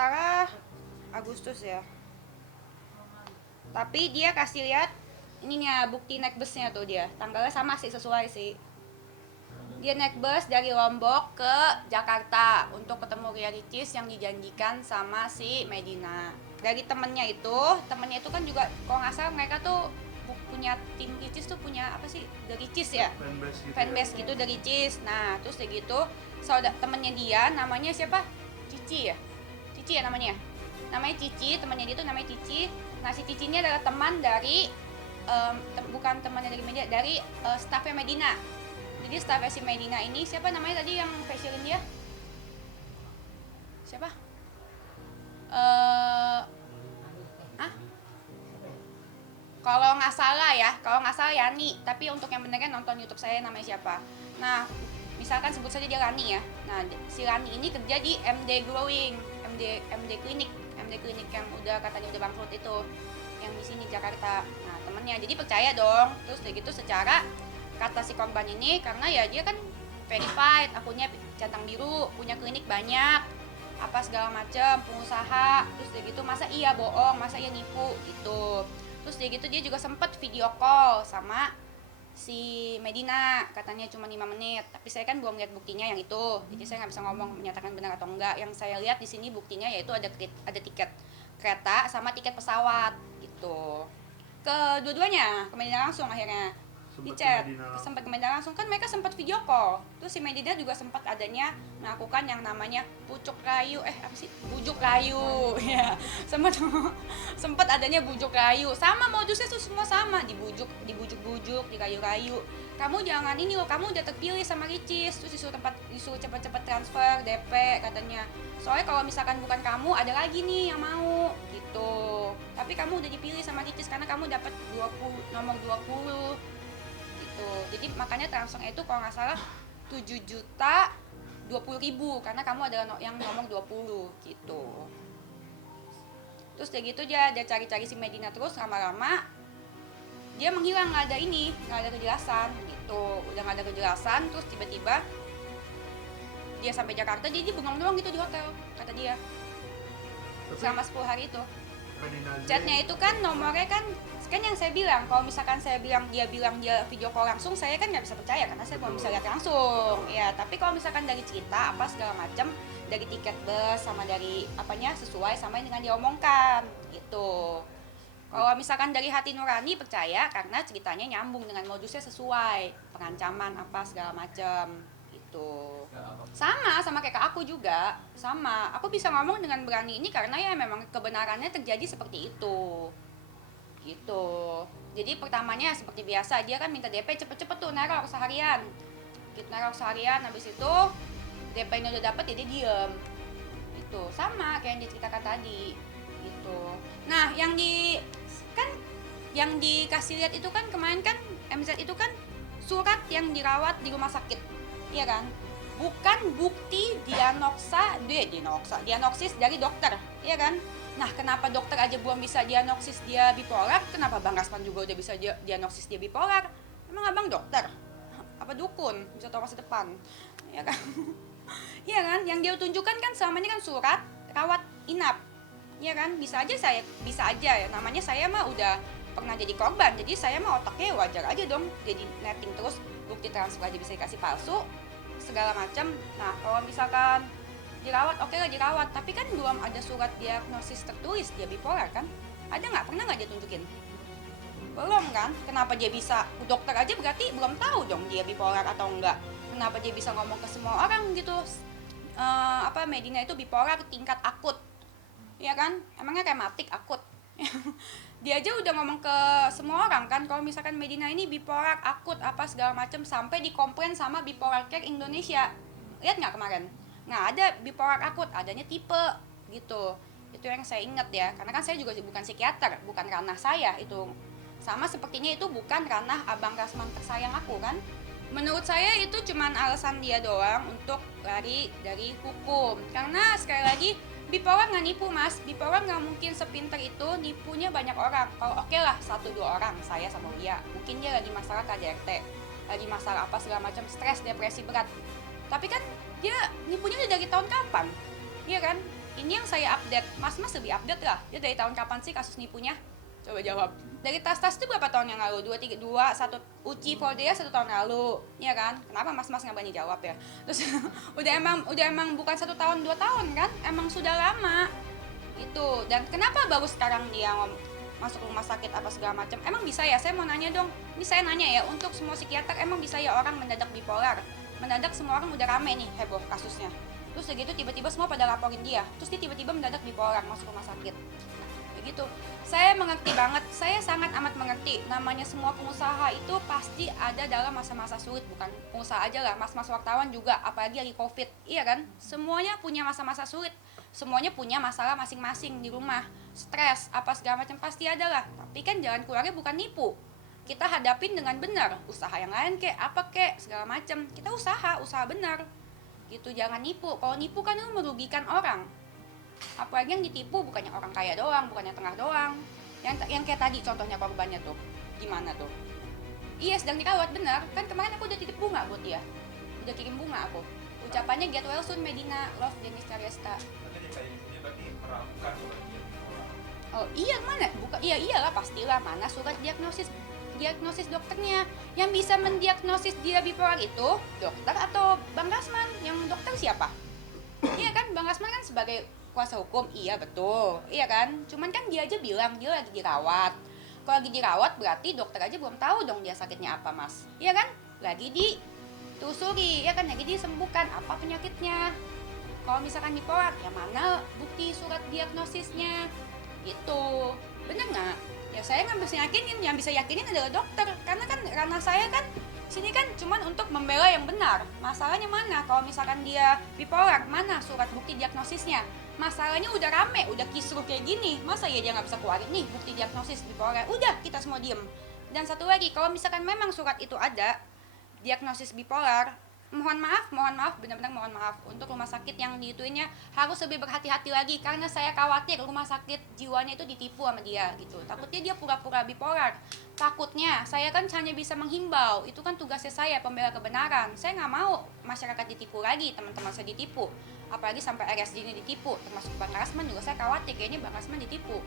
salah Agustus ya. Tapi dia kasih lihat ininya, bukti naik busnya tuh dia. Tanggalnya sama sih, sesuai sih. Dia naik bus dari Lombok ke Jakarta untuk ketemu Ria Ricis yang dijanjikan sama si Medina. Dari temennya itu kan juga kalau nggak salah mereka tuh punya tim Ricis tuh punya apa sih? The Ricis ya? Fanbase gitu The Ricis. Nah, terus kayak gitu temennya dia namanya siapa? Cici ya? Cici ya namanya? Namanya Cici, temannya dia tuh namanya Cici. Nah, si Cici ini adalah teman dari bukan temannya dari media, dari staffnya Medina. Jadi staffnya si Medina ini siapa namanya tadi yang fashionin dia? Siapa? Ah? Kalau nggak salah Yani. Tapi untuk yang benernya nonton YouTube saya namanya siapa? Nah, misalkan sebut saja dia Rani ya. Nah, si Rani ini kerja di MD Glowing, MD Klinik yang udah katanya udah bangkrut itu, yang di sini Jakarta. Nah, temennya jadi percaya dong. Terus udah gitu secara kata si korban ini, karena ya dia kan verified, akunnya centang biru, punya klinik banyak, apa segala macem, pengusaha. Terus udah gitu masa iya bohong, masa iya nipu gitu. Terus dia gitu dia juga sempet video call sama si Medina, katanya cuma 5 menit. Tapi saya kan belum lihat buktinya yang itu, jadi saya nggak bisa ngomong menyatakan benar atau enggak. Yang saya lihat di sini buktinya yaitu ada tiket kereta sama tiket pesawat gitu. Kedua-duanya ke Medina langsung akhirnya di chat, sempat ke Medina langsung kan, mereka sempat video call. Terus si Medina juga sempat adanya melakukan yang namanya bujuk rayu, bujuk rayu ya, sempat adanya bujuk rayu, sama modusnya tuh semua sama, dibujuk dirayu-rayu, kamu jangan ini loh, kamu udah terpilih sama Ricis, terus disuruh cepet-cepet transfer DP katanya, soalnya kalau misalkan bukan kamu ada lagi nih yang mau gitu, tapi kamu udah dipilih sama Ricis karena kamu dapat nomor 20 gitu. Jadi makanya transfernya itu kalau nggak salah 7.020.000 karena kamu adalah yang nomor 20 gitu. Terus dia gitu dia cari-cari si Medina terus, lama-lama dia menghilang, nggak ada kejelasan gitu. Udah nggak ada kejelasan, terus tiba-tiba dia sampai Jakarta, jadi bengong doang gitu di hotel kata dia. Selama 10 hari itu. Chatnya itu kan nomornya kan yang saya bilang, kalau misalkan dia bilang dia video call langsung, saya kan nggak bisa percaya karena saya belum bisa lihat langsung ya. Tapi kalau misalkan dari cerita apa segala macam, dari tiket bus sama dari apanya sesuai sama yang dengan dia omongkan gitu. Kalau misalkan dari hati nurani percaya karena ceritanya nyambung dengan modusnya, sesuai pengancaman apa segala macam gitu. Sama kayak ke aku juga, sama aku bisa ngomong dengan berani ini karena ya memang kebenarannya terjadi seperti itu gitu. Jadi pertamanya seperti biasa, dia kan minta DP cepet-cepet tuh, nerok seharian gitu, habis itu DP-nya udah dapet ya dia diem gitu, sama kayak yang diceritakan tadi gitu. Nah yang dikasih lihat itu kan kemarin kan MZ itu kan surat yang dirawat di rumah sakit, iya kan, bukan bukti diagnosis dari dokter, iya kan. Nah, kenapa dokter aja belum bisa diagnosis dia bipolar, kenapa Bang Rasman juga udah bisa diagnosis dia bipolar? Emang abang dokter? Apa dukun? Bisa tahu masa depan? Ya kan? Iya kan? Yang dia tunjukkan kan selama ini kan surat rawat inap. Iya kan? Bisa aja ya. Namanya saya mah udah pernah jadi korban, jadi saya mah otaknya wajar aja dong. Jadi netting terus, bukti transfer aja bisa dikasih palsu, segala macam. Nah, kalau misalkan dirawat, oke lah dirawat, tapi kan belum ada surat diagnosis tertulis dia bipolar kan? Ada nggak? Pernah nggak dia tunjukin? Belum kan? Kenapa dia bisa? Dokter aja berarti belum tahu dong dia bipolar atau enggak. Kenapa dia bisa ngomong ke semua orang gitu? Medina itu bipolar tingkat akut, ya kan? Emangnya rematik akut? Dia aja udah ngomong ke semua orang kan, kalau misalkan Medina ini bipolar akut apa segala macam, sampai dikomplain sama Bipolar Care Indonesia. Lihat nggak kemarin? Nah, ada bipolar akut, adanya tipe gitu. Itu yang saya ingat ya, karena kan saya juga bukan psikiater, bukan ranah saya itu. Sama sepertinya itu bukan ranah Abang Rasman tersayang aku kan. Menurut saya itu cuman alasan dia doang untuk lari dari hukum. Karena sekali lagi, bipolar nggak nipu mas, bipolar nggak mungkin sepinter itu, nipunya banyak orang. Kalau oke lah 1-2 orang, saya sama Lia, mungkin dia lagi masalah KDRT, lagi masalah apa segala macam, stres, depresi berat. Tapi kan dia nipunya udah dari tahun kapan, iya kan? Ini yang saya update, mas lebih update lah. Dia dari tahun kapan sih kasus nipunya? Coba jawab. Dari tas-tas itu berapa tahun yang lalu? 1 uci for dia 1 tahun lalu, ya kan? Kenapa mas-mas nggak berani jawab ya? Terus udah emang bukan 1 tahun 2 tahun kan? Emang sudah lama itu. Dan kenapa baru sekarang dia masuk rumah sakit apa segala macam? Emang bisa ya? Saya mau nanya dong. Ini saya nanya ya, untuk semua psikiater emang bisa ya orang mendadak bipolar? Mendadak semua orang udah rame nih heboh kasusnya. Terus segitu tiba-tiba semua pada laporin dia. Terus dia tiba-tiba mendadak bipolar masuk rumah sakit. Begitu. Saya mengerti banget, saya sangat amat mengerti. Namanya semua pengusaha itu pasti ada dalam masa-masa sulit, bukan pengusaha aja lah, mas-mas wartawan juga, apalagi lagi Covid. Iya kan? Semuanya punya masa-masa sulit. Semuanya punya masalah masing-masing di rumah. Stres, apa segala macam pasti ada lah. Tapi kan jalan keluarnya bukan nipu. Kita hadapin dengan benar, usaha yang lain kek, apa kek, segala macam. Kita usaha benar. Gitu, jangan nipu. Kalau nipu kan itu merugikan orang. Apalagi yang ditipu bukannya orang kaya doang, bukannya tengah doang. Yang kayak tadi contohnya korbannya tuh, gimana tuh? Iya, sedang dirawat, benar. Kan kemarin aku udah titip bunga buat dia. Udah kirim bunga aku. Ucapannya get well soon Medina, love Denis Karyasta. Dia berarti meragukan surat dia bipolar. Oh iya, mana? Iyalah pastilah, mana surat diagnosis dokternya. Yang bisa mendiagnosis dia bipolar itu dokter atau Bang Rasman? Yang dokter siapa? Iya kan, Bang Rasman kan sebagai kuasa hukum, iya betul, iya kan. Cuman kan dia aja bilang dia lagi dirawat. Kalau lagi dirawat berarti dokter aja belum tahu dong dia sakitnya apa, mas. Iya kan, lagi ditelusuri, ya kan, lagi disembuhkan apa penyakitnya. Kalau misalkan bipolar, ya mana bukti surat diagnosisnya, gitu. Bener nggak? Ya saya nggak bisa yakinin, yang bisa yakinin adalah dokter. Karena kan ranah saya kan sini kan cuman untuk membela yang benar. Masalahnya mana? Kalau misalkan dia bipolar, mana surat bukti diagnosisnya? Masalahnya udah rame, udah kisruh kayak gini. Masa ya dia nggak bisa keluarin nih bukti diagnosis bipolar? Udah, kita semua diem. Dan satu lagi, kalau misalkan memang surat itu ada, diagnosis bipolar, mohon maaf, benar-benar mohon maaf untuk rumah sakit yang diituinnya harus lebih berhati-hati lagi, karena saya khawatir rumah sakit jiwanya itu ditipu sama dia gitu. Takutnya dia pura-pura bipolar. Takutnya, saya kan hanya bisa menghimbau, itu kan tugasnya saya, pembela kebenaran. Saya nggak mau masyarakat ditipu lagi, teman-teman saya ditipu. Apalagi sampai RSJ ini ditipu, termasuk Bang Rasman juga saya khawatir kayaknya Bang Rasman ditipu.